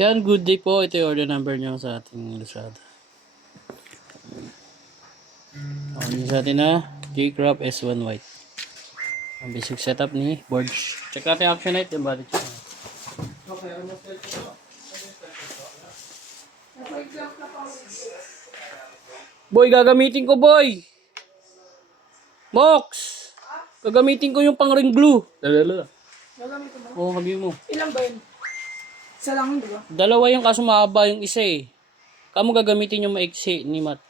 Yan, good day po. Ito yung order number nyo sa ating Lazada. Yun sa atin na J-Crop S1 White. Ang basic setup ni boards. Check natin yung action light yung body check. Boy, gagamitin ko boy! Mox! Gagamitin ko yung pang ring glue. Gagamitin mo? Oo, sabi mo. Ilan ba yun? Isa lang, di ba? Dalawa yung kaso mahaba yung isa eh. Kamu gagamitin yung maiksi ni Matt.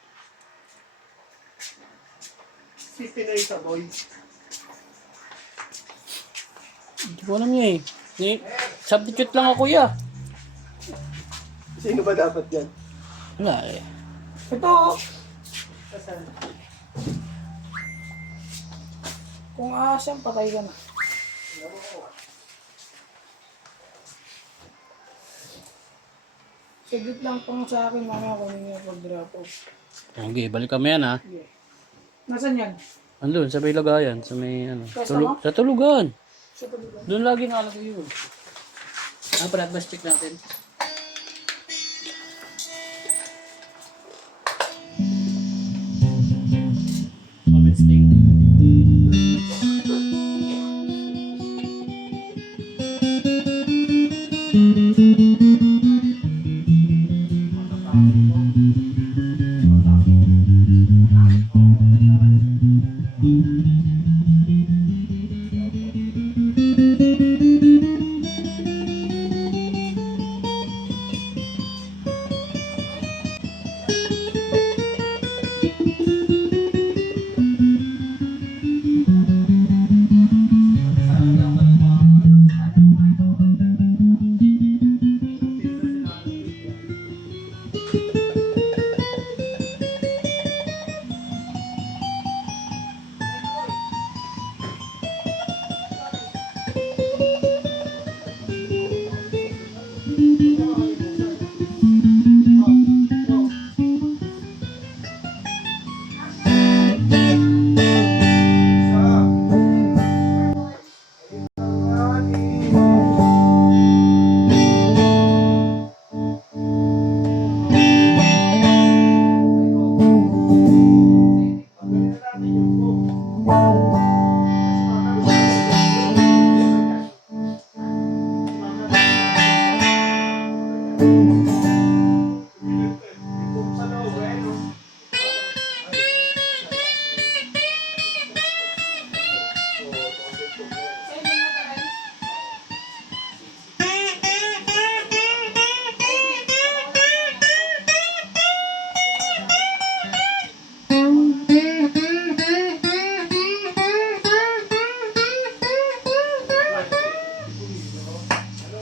Si Pinoy sa boy. Hindi ko alam niya eh. Substitute lang ako ya. Sino ba dapat yan? Wala eh. Ito, oh. Kung asang patay ka na. Sigit lang pang sa akin, mamaya kung yung pag-drop off. Okay, balik kami yan ha. Yeah. Nasaan yan? Andun, sa may lagayan. Sa may ano. Sa mo? Sa tulugan. Sa tulugan. Doon lagi nakalagay yun. Pala, bus check natin. Comment sting.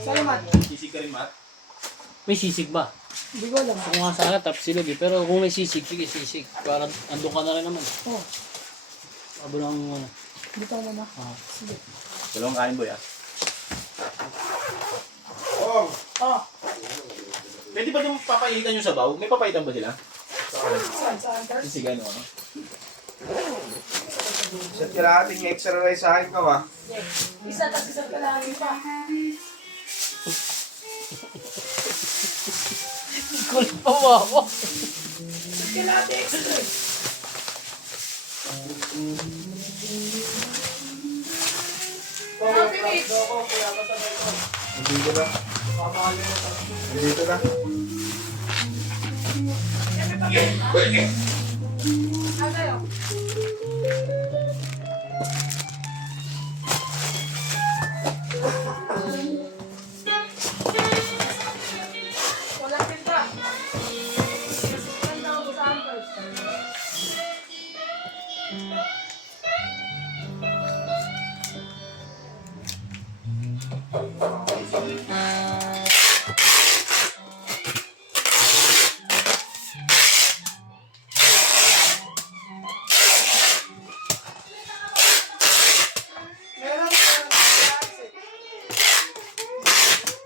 Salamat. Sisig ka rin, Matt? May sisig ba? Hindi ko alam. Kung nga sana tapos silog eh. Pero kung may sisig, sige sisig. Para andun ka na rin naman. Oh, Abo lang ano. dito mo na. Sige. Dalawang kain, boy, ah. Oh! Oh, Pwede ba yung papaitan yung sabaw? May papaitan ba sila? saan? Sisig, ano? Sa kailangan yung exercise sa akin ka ba? Isa, tapos isa ka lang pa. Cool pa mo. Kailangan extra. Happy mix. Nandito na. Nandito na. Ano yun? Walang pinta. Ganda ako sa Hampers.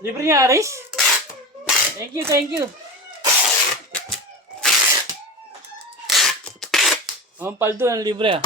Libre niya, Aris? Thank you, thank you. Ang paldo ng libre ah.